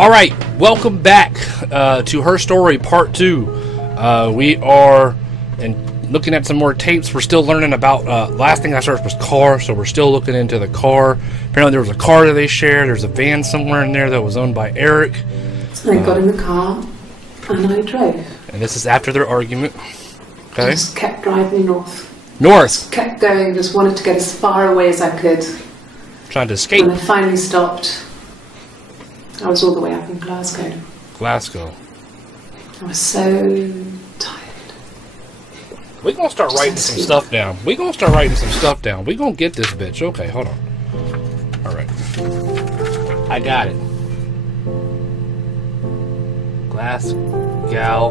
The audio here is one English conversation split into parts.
Alright, welcome back to Her Story Part 2. We are looking at some more tapes. We're still learning about, last thing I searched was car, so we're still looking into the car. Apparently there was a car that they shared. There's a van somewhere in there that was owned by Eric. So I got in the car and I drove. And this is after their argument. Okay. I just kept driving north. North! Kept going, just wanted to get as far away as I could. Trying to escape. When I finally stopped, I was all the way up in Glasgow. Glasgow. I was so tired. We're going to start writing some stuff down. We're going to start writing some stuff down. We're going to get this bitch. Okay, hold on. Alright. I got it. Glasgow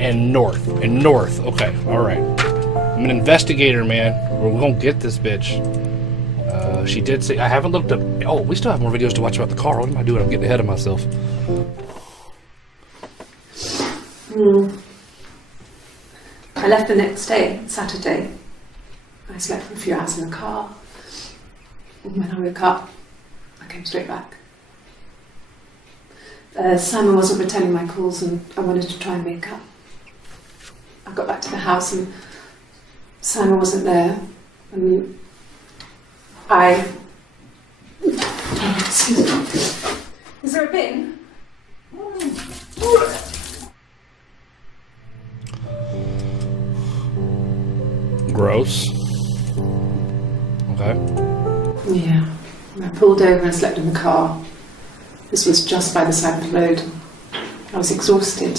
and north. And north. Okay, alright. I'm an investigator, man. We're going to get this bitch. She did say... I haven't looked up... Oh, we still have more videos to watch about the car. What am I doing? I'm getting ahead of myself. I left the next day, Saturday. I slept for a few hours in the car. And when I woke up, I came straight back. Simon wasn't returning my calls and I wanted to try and make up. I got back to the house and Simon wasn't there. And excuse me. Is there a bin? Gross. Okay. Yeah. I pulled over and slept in the car. This was just by the side of the road. I was exhausted.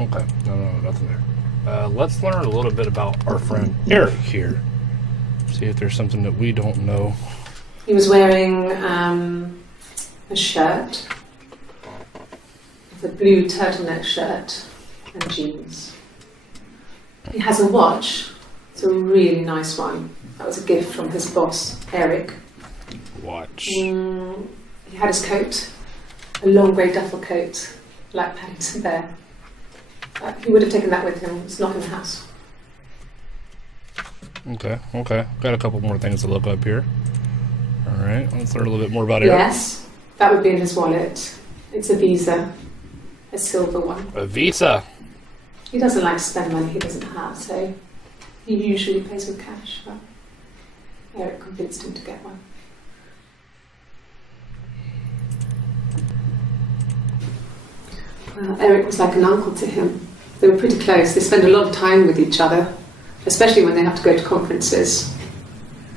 Okay, no, nothing there. Let's learn a little bit about our friend Eric here. See if there's something that we don't know. He was wearing a shirt, a blue turtleneck shirt and jeans. He has a watch. It's a really nice one. That was a gift from his boss, Eric. Watch. He had his coat, a long grey duffel coat, like Paddington Bear. He would have taken that with him. It's not in the house. Okay. Got a couple more things to look up here. Alright, let's learn a little bit more about Eric. Yes, that would be in his wallet. It's a Visa. A silver one. A Visa? He doesn't like to spend money he doesn't have, so he usually pays with cash, but Eric convinced him to get one. Eric was like an uncle to him. They were pretty close. They spent a lot of time with each other, especially when they have to go to conferences.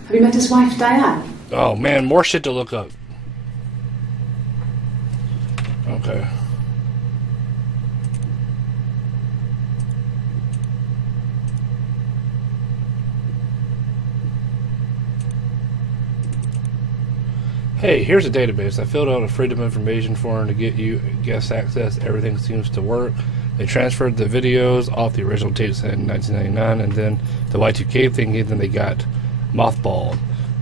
Have you met his wife, Diane? Oh man, more shit to look up. Okay. Hey, here's a database. I filled out a Freedom of Information form to get you guest access. Everything seems to work. They transferred the videos off the original tapes in 1999, and then the Y2K thingy, then they got mothballed.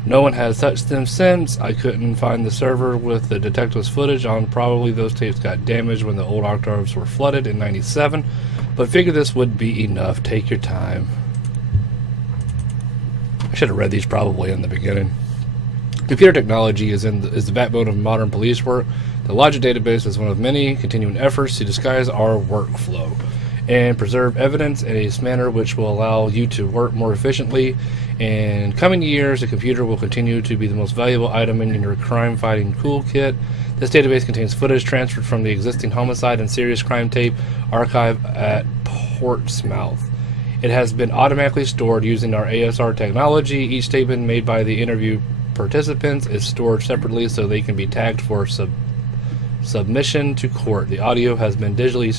No one has touched them since. I couldn't find the server with the detectives' footage on. Probably those tapes got damaged when the old archives were flooded in 97, but figured this would be enough. Take your time. I should have read these probably in the beginning. Computer technology is the backbone of modern police work. The Logic database is one of many continuing efforts to disguise our workflow and preserve evidence in a manner which will allow you to work more efficiently. In coming years, the computer will continue to be the most valuable item in your crime-fighting toolkit. This database contains footage transferred from the existing homicide and serious crime tape archive at Portsmouth. It has been automatically stored using our ASR technology. Each statement made by the interview participants is stored separately so they can be tagged for submission to court. The audio has been digitally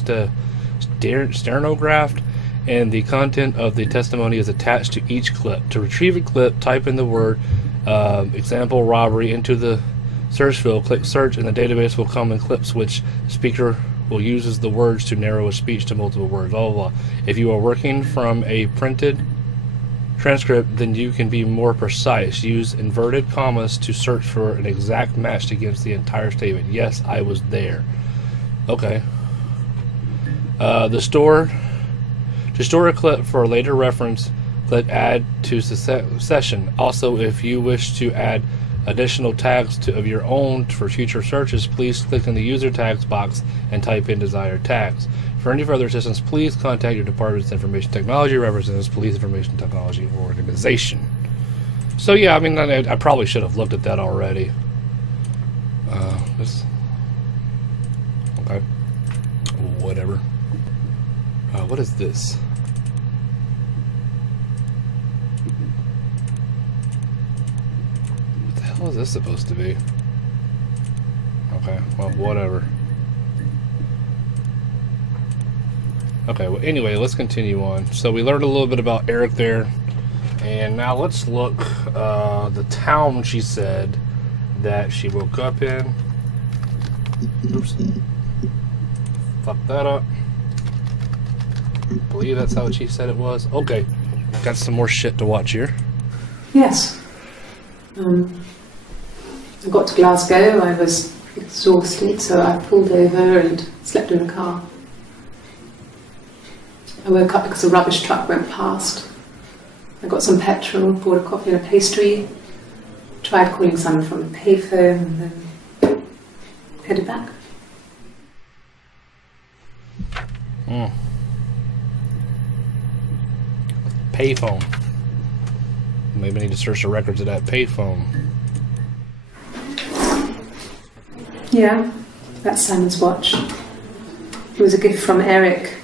stenographed and the content of the testimony is attached to each clip. To retrieve a clip, type in the word example robbery into the search field, click search, and the database will come in clips which the speaker will use the words to narrow a speech to multiple words. Blah, blah, blah. If you are working from a printed transcript, then you can be more precise. Use inverted commas to search for an exact match against the entire statement. Yes, I was there. Okay. To store a clip for later reference, click Add to Session. Also, if you wish to add additional tags of your own for future searches, please click in the user tags box and type in desired tags. For any further assistance, please contact your department's information technology representatives, Police Information Technology Organization. So yeah, I mean, I probably should have looked at that already. Okay. Whatever. What is this? What the hell is this supposed to be? Okay, well, whatever. Okay, well, anyway, let's continue on. So we learned a little bit about Eric there. And now let's look, the town she said that she woke up in. Oops. Fuck that up. I believe that's how she said it was. Okay, got some more shit to watch here. Yes. I got to Glasgow, I was exhausted, so I pulled over and slept in the car. I woke up because a rubbish truck went past. I got some petrol, bought a coffee and a pastry, tried calling someone from the payphone, and then headed back. Payphone. Maybe I need to search the records of that payphone. Yeah, that's Simon's watch. It was a gift from Eric.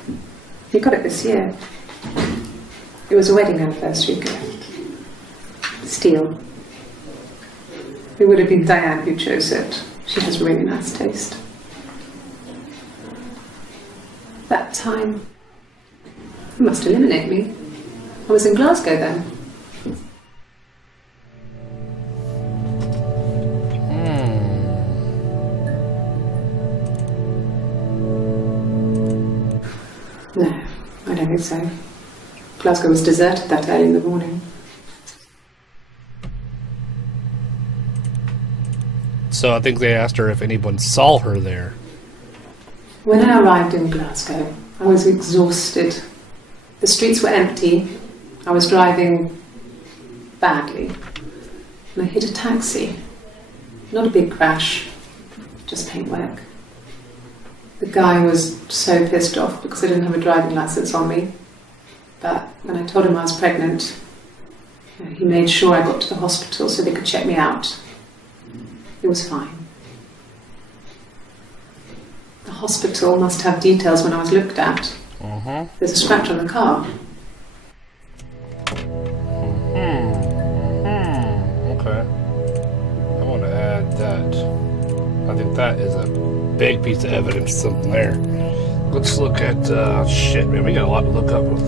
He got it this year. It was a wedding anniversary gift. Steel. It would have been Diane who chose it. She has really nice taste. That time, you must eliminate me. I was in Glasgow then. No, I don't think so. Glasgow was deserted that early in the morning. So I think they asked her if anyone saw her there. When I arrived in Glasgow, I was exhausted. The streets were empty. I was driving badly. And I hit a taxi. Not a big crash, just paintwork. The guy was so pissed off because I didn't have a driving license on me. But when I told him I was pregnant, he made sure I got to the hospital so they could check me out. It was fine. The hospital must have details when I was looked at. There's a scratch on the car. Okay. I want to add that. I think that is a big piece of evidence, something there. Let's look at, shit, man, we got a lot to look up with.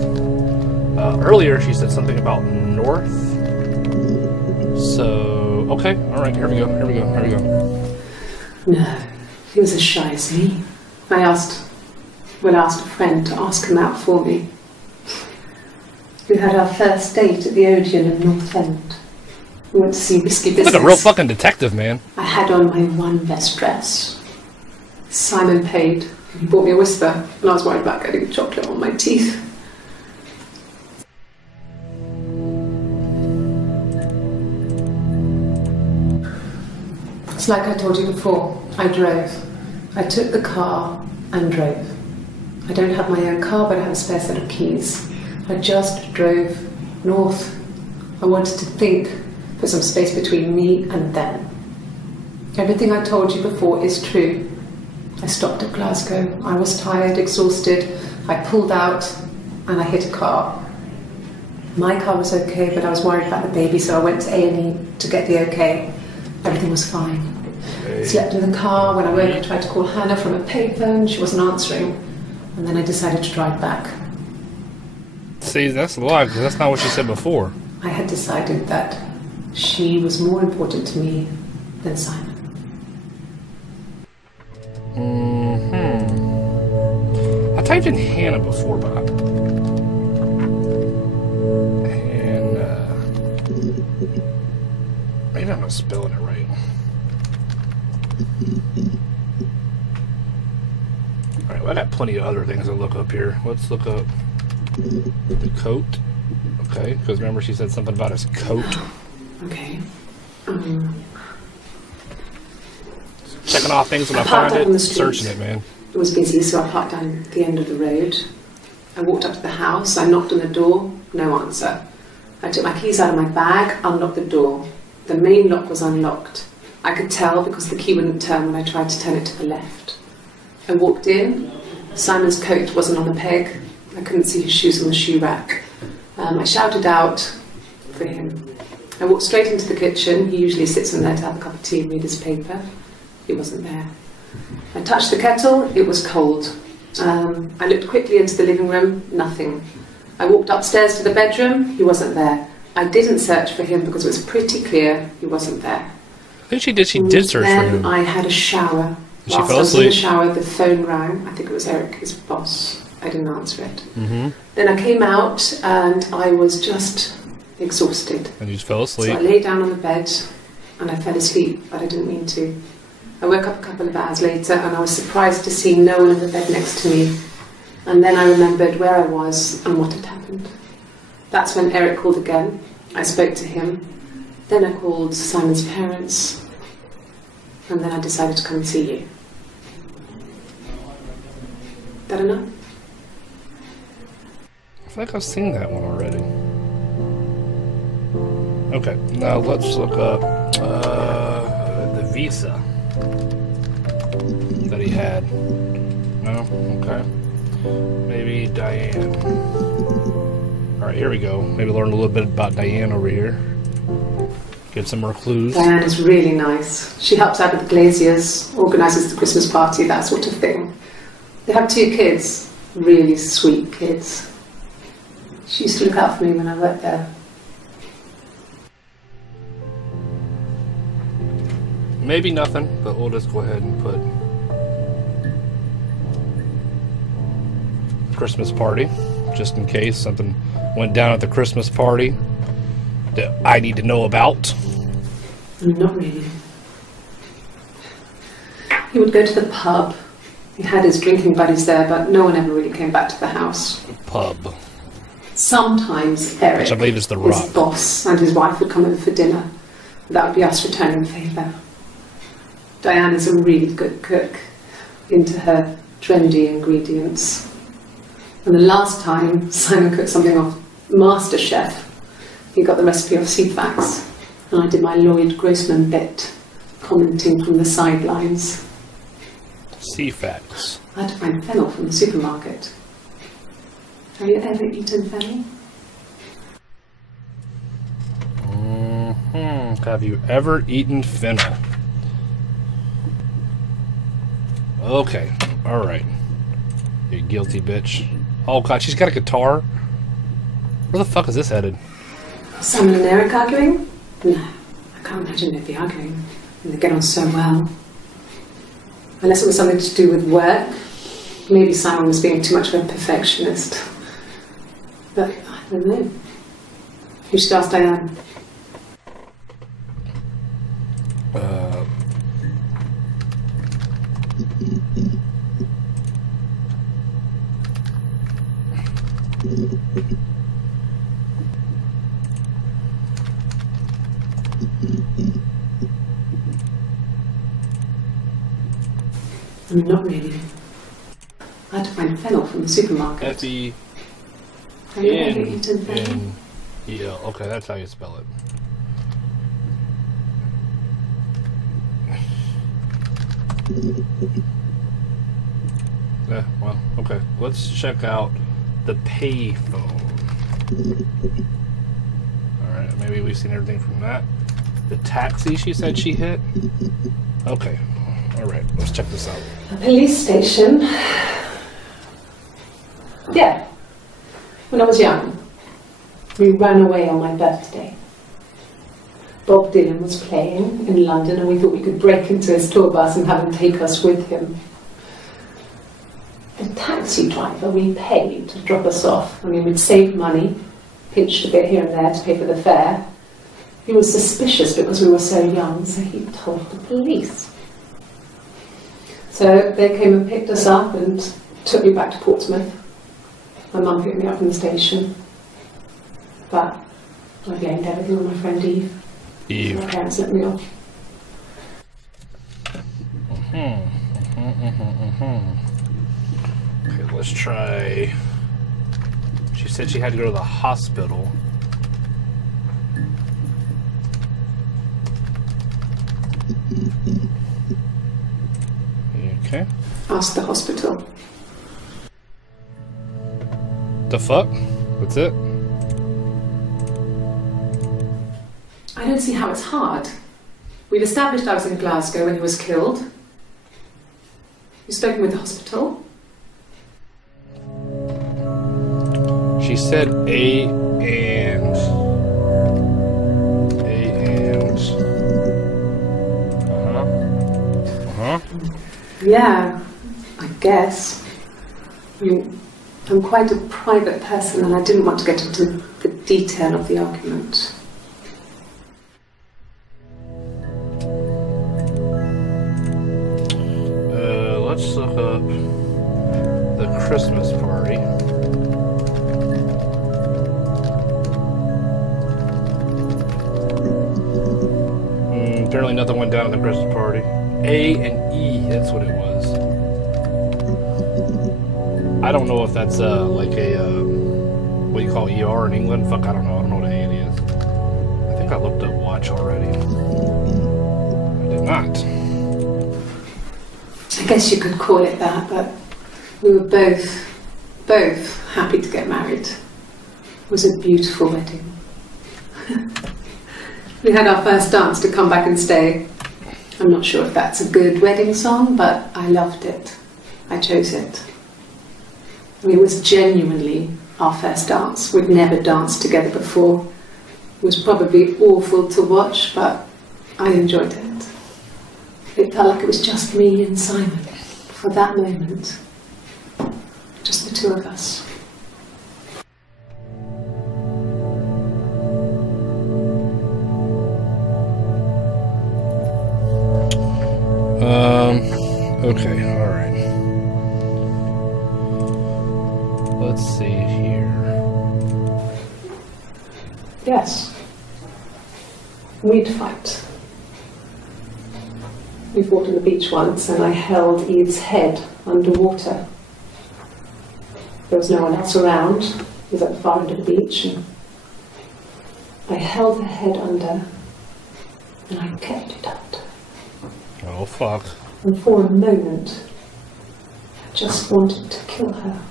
Earlier she said something about north. So, okay, alright, here we go. No, he was as shy as me. I asked a friend to ask him out for me. We had our first date at the Odeon in North End. We went to see Risky Business. Like a real fucking detective, man. I had on my one best dress. Simon paid. He bought me a whisper, and I was worried about getting chocolate on my teeth. It's like I told you before. I drove. I took the car and drove. I don't have my own car, but I have a spare set of keys. I just drove north. I wanted to think, put some space between me and them. Everything I told you before is true. I stopped at Glasgow. I was tired, exhausted. I pulled out and I hit a car. My car was okay, but I was worried about the baby, so I went to A&E to get the okay. Everything was fine. Slept in the car. When I woke, I tried to call Hannah from a payphone. She wasn't answering. And then I decided to drive back. See, that's a lie, because that's not what she said before. I had decided that she was more important to me than Simon. I typed in Hannah before, but maybe I'm not spelling it right. Alright, I got plenty of other things to look up here. Let's look up the coat. Okay, because remember she said something about his coat. Okay. Checking off things when I find it, searching it, man. It was busy, so I parked down the end of the road. I walked up to the house, I knocked on the door, no answer. I took my keys out of my bag, unlocked the door. The main lock was unlocked. I could tell because the key wouldn't turn when I tried to turn it to the left. I walked in, Simon's coat wasn't on the peg, I couldn't see his shoes on the shoe rack. I shouted out for him. I walked straight into the kitchen, he usually sits in there to have a cup of tea and read his paper. He wasn't there. I touched the kettle, it was cold. I looked quickly into the living room, nothing. I walked upstairs to the bedroom, he wasn't there. I didn't search for him because it was pretty clear he wasn't there. I think she did search for him. Then I had a shower. She fell asleep. I was in the shower, the phone rang. I think it was Eric, his boss. I didn't answer it. Then I came out and I was just exhausted. And you just fell asleep. So I lay down on the bed and I fell asleep, but I didn't mean to. I woke up a couple of hours later and I was surprised to see no one in the bed next to me. And then I remembered where I was and what had happened. That's when Eric called again. I spoke to him. Then I called Simon's parents. And then I decided to come and see you. That enough? I feel like I've seen that one already. Okay, now let's look up the visa that he had. No? Okay. Maybe Diane. Alright, here we go. Maybe learn a little bit about Diane over here. Get some more clues. Diane is really nice. She helps out with the glaziers, organises the Christmas party, that sort of thing. They have 2 kids, really sweet kids. She used to look out for me when I worked there. Maybe nothing, but we'll just go ahead and put Christmas party, just in case something went down at the Christmas party that I need to know about. Not really. He would go to the pub. He had his drinking buddies there, but no one ever really came back to the house. Pub. Sometimes Eric, which I believe is the his Rock. boss, and his wife would come over for dinner. That would be us returning the favour. Diane is a really good cook, into her trendy ingredients. And the last time Simon cooked something off MasterChef, he got the recipe off Seedfax, and I did my Lloyd Grossman bit, commenting from the sidelines. Seedfax. I had to find fennel from the supermarket. Have you ever eaten fennel? Have you ever eaten fennel? Okay, alright. You guilty bitch. Oh god, she's got a guitar? Where the fuck is this headed? Simon and Eric arguing? No, I can't imagine they'd be arguing. They get on so well. Unless it was something to do with work. Maybe Simon was being too much of a perfectionist. But I don't know. You should ask Diane. Not really. I had to find fennel from the supermarket. F-E... Have you ever eaten fennel? Yeah, okay, that's how you spell it. Yeah, well, okay. Let's check out the payphone. Alright, maybe we've seen everything from that. The taxi she said she hit? Okay. Alright, let's check this out. A police station. Yeah. When I was young, we ran away on my birthday. Bob Dylan was playing in London and we thought we could break into his tour bus and have him take us with him. The taxi driver we paid to drop us off. I mean, we'd saved money, pinched a bit here and there to pay for the fare. He was suspicious because we were so young, so he told the police. So they came and picked us up and took me back to Portsmouth. My mum picked me up from the station. But I blamed everything on my friend Eve. Eve. My parents let me off. Okay, let's try. She said she had to go to the hospital. Okay. Ask the hospital. The fuck? That's it? I don't see how it's hard. We've established I was in Glasgow when he was killed. You've spoken with the hospital? She said A and Yeah, I guess. I mean, I'm quite a private person and I didn't want to get into the detail of the argument. Let's look up the Christmas party. Apparently nothing went down at the Christmas party. A and E, that's what it was. I don't know if that's like a, what do you call ER in England? Fuck, I don't know what A and E is. I think I looked up watch already. I did not. I guess you could call it that, but we were both happy to get married. It was a beautiful wedding. We had our first dance to Come Back and Stay. I'm not sure if that's a good wedding song, but I loved it. I chose it. I mean, it was genuinely our first dance. We'd never danced together before. It was probably awful to watch, but I enjoyed it. It felt like it was just me and Simon for that moment. Just the two of us. Okay, alright. Let's see here. Yes. We'd fight. We fought on the beach once and I held Eve's head underwater. There was no one else around. It was at the far end of the beach and I held her head under and I kept it under. Oh fuck. And for a moment, I just wanted to kill her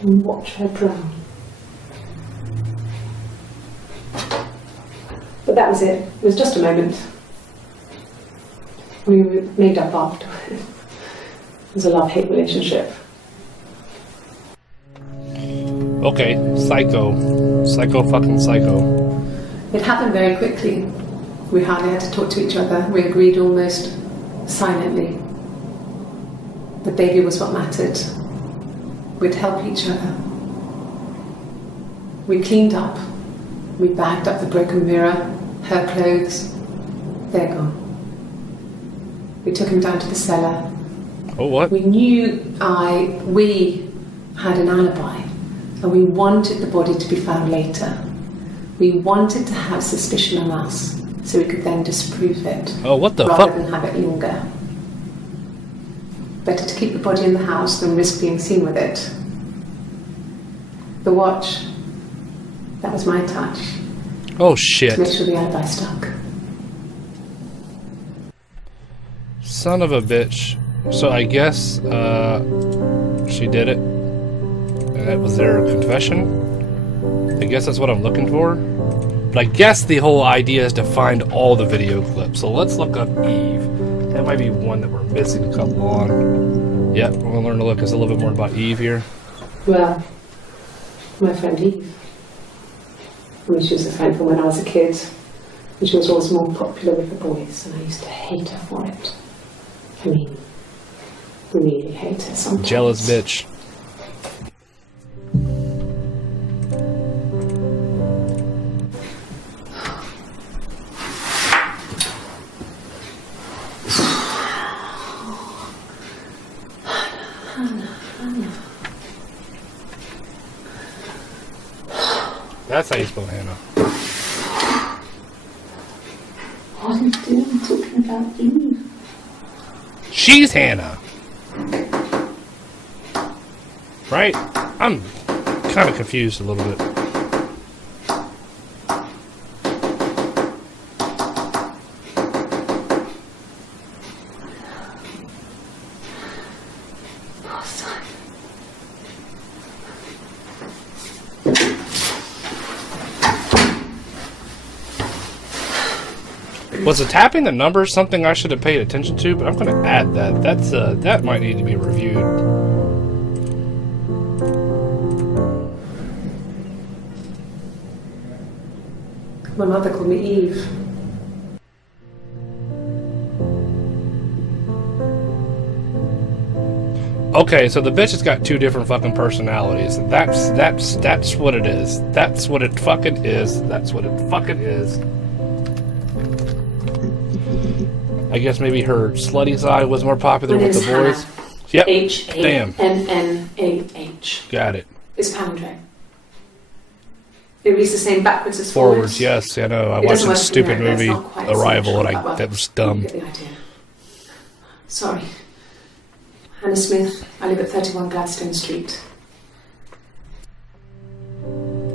and watch her drown. But that was it. It was just a moment. We made up after. It was a love-hate relationship. Okay, psycho. Psycho fucking psycho. It happened very quickly. We hardly had to talk to each other. We agreed almost silently. The baby was what mattered. We'd help each other. We cleaned up. We bagged up the broken mirror, her clothes. They're gone. We took him down to the cellar. Oh, what? We knew we had an alibi, and we wanted the body to be found later. We wanted to have suspicion on us, so we could then disprove it. Oh, what the fuck? Rather than have it linger. Better to keep the body in the house than risk being seen with it. The watch, that was my touch. Oh, shit. To make sure the alibi stuck. Son of a bitch. So I guess, she did it. And that was their confession. I guess that's what I'm looking for. But I guess the whole idea is to find all the video clips. So let's look up Eve. That might be one that we're missing a couple on. Yep, we're going to learn to look us a little bit more about Eve here. Well, my friend Eve. I mean, she was a friend from when I was a kid. And she was always more popular with the boys, and I used to hate her for it. I mean, really hate her sometimes. Jealous bitch. That's how you spell Hannah. What are you doing talking about Eve? She's Hannah. Right? I'm kind of confused a little bit. Was the tapping the numbers something I should have paid attention to? But I'm going to add that. That might need to be reviewed. My mother called me Eve. Okay, so the bitch has got 2 different fucking personalities. That's what it is. That's what it fucking is. That's what it fucking is. I guess maybe her slutty side was more popular with the boys. Yep. H-A-N-N-A-H. Got it. It's palindrome. It reads the same backwards as forwards. Yes, I know. I watched a stupid movie, Arrival, and that was dumb. You get the idea. Sorry. Hannah Smith. I live at 31 Gladstone Street.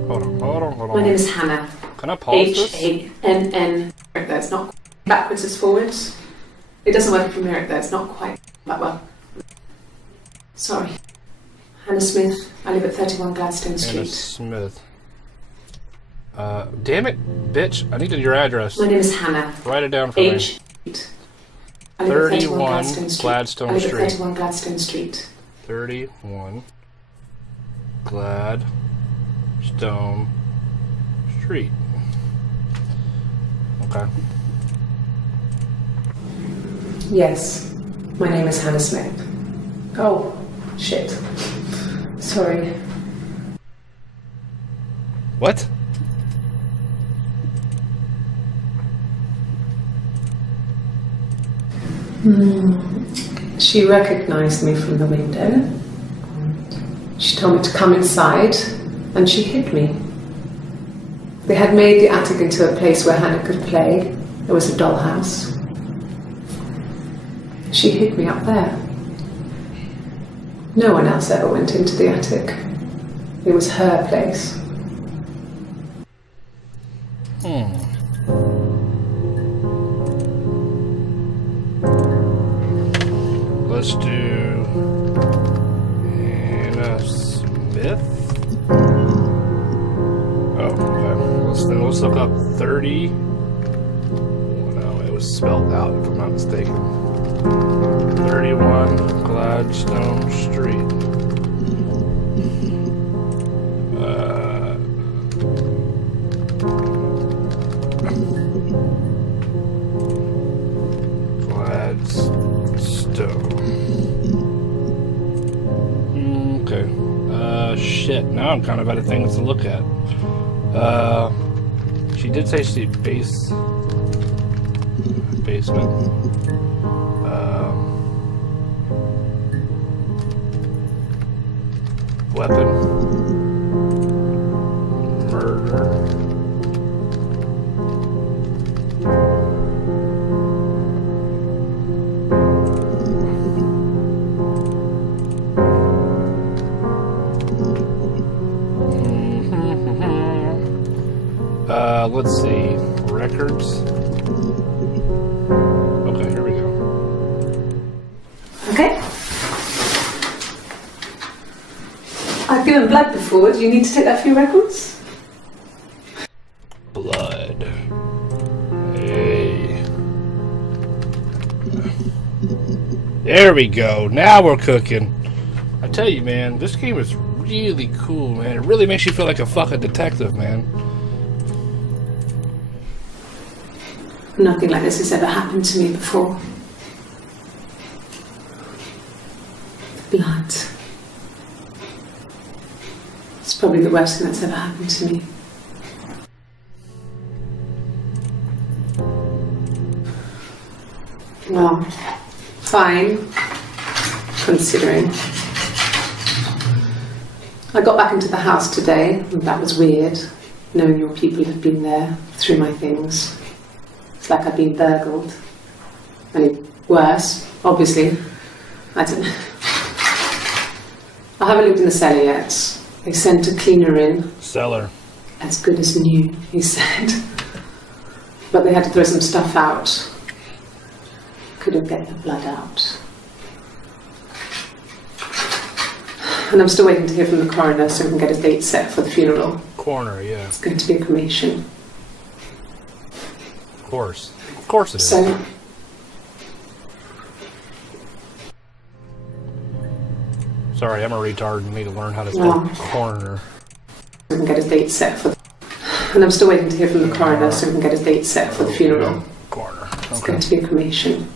Hold on. My name is Hannah. Can I pause this? H-A-N-N. It's not backwards as forwards. It doesn't work from here, though. It's not quite that well. Sorry. Hannah Smith. I live at 31 Gladstone Street. Hannah Smith. Damn it, bitch. I needed your address. My name is Hannah. Write it down for me. 31 Gladstone Street. 31 Gladstone Street. 31 Gladstone Street. Okay. Yes. My name is Hannah Smith. Oh, shit. Sorry. What? She recognized me from the window. She told me to come inside, and she hid me. They had made the attic into a place where Hannah could play. There was a dollhouse. She hid me up there. No one else ever went into the attic. It was her place. Let's do Hannah Smith. Oh, okay. Let's look up 30. No, it was spelled out if I'm not mistaken. 31 Gladstone Street. Gladstone. Okay. Shit. Now I'm kind of out of things to look at. She did say she basement. Weapon. Murder. Let's see. Records. Okay, here we go. Okay. I've given blood before. Do you need to take a few records? Blood. Hey. There we go. Now we're cooking. I tell you, man, this game is really cool, man. It really makes you feel like a fucking detective, man. Nothing like this has ever happened to me before. Blood. It's probably the worst thing that's ever happened to me. Well, fine, considering. I got back into the house today, and that was weird. knowing your people have been there through my things. It's like I've been burgled. Only worse, obviously. I don't know. I haven't looked in the cellar yet. They sent a cleaner in. Cellar. As good as new, he said. But they had to throw some stuff out. Couldn't get the blood out. And I'm still waiting to hear from the coroner so we can get a date set for the funeral. Coroner, yeah. It's going to be a cremation. Of course. Of course it is. So, sorry, I'm a retard and need to learn how to spell coroner. We can get a date set for and I'm still waiting to hear from the coroner so we can get a date set for the funeral. Coroner. Okay. It's going to be a cremation.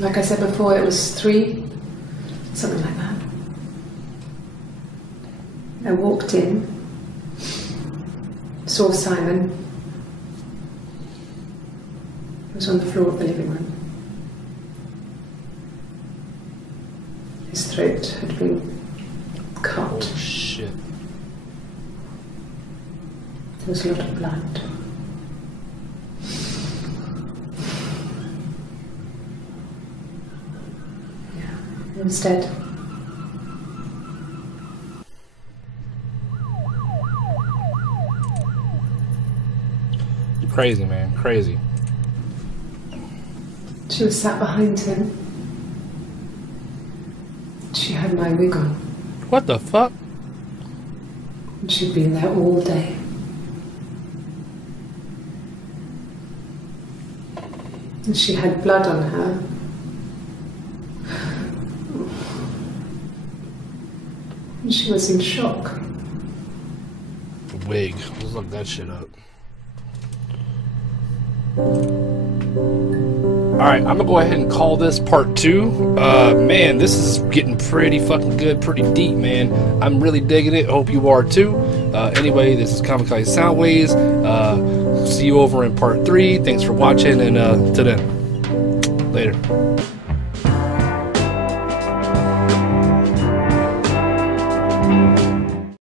Like I said before, it was 3, something like that. I walked in, saw Simon. He was on the floor of the living room. His throat had been cut. Oh shit. There was a lot of blood. Yeah, he was dead. Crazy, man. Crazy. She was sat behind him. She had my wig on. What the fuck? And she'd been there all day. And she had blood on her. And she was in shock. The wig. Let's look that shit up. Alright, I'm gonna go ahead and call this part 2. Man, this is getting pretty fucking good, pretty deep, man. I'm really digging it. Hope you are too. Anyway, this is Kamikaze Soundwaves. See you over in part 3. Thanks for watching, and till then. Later.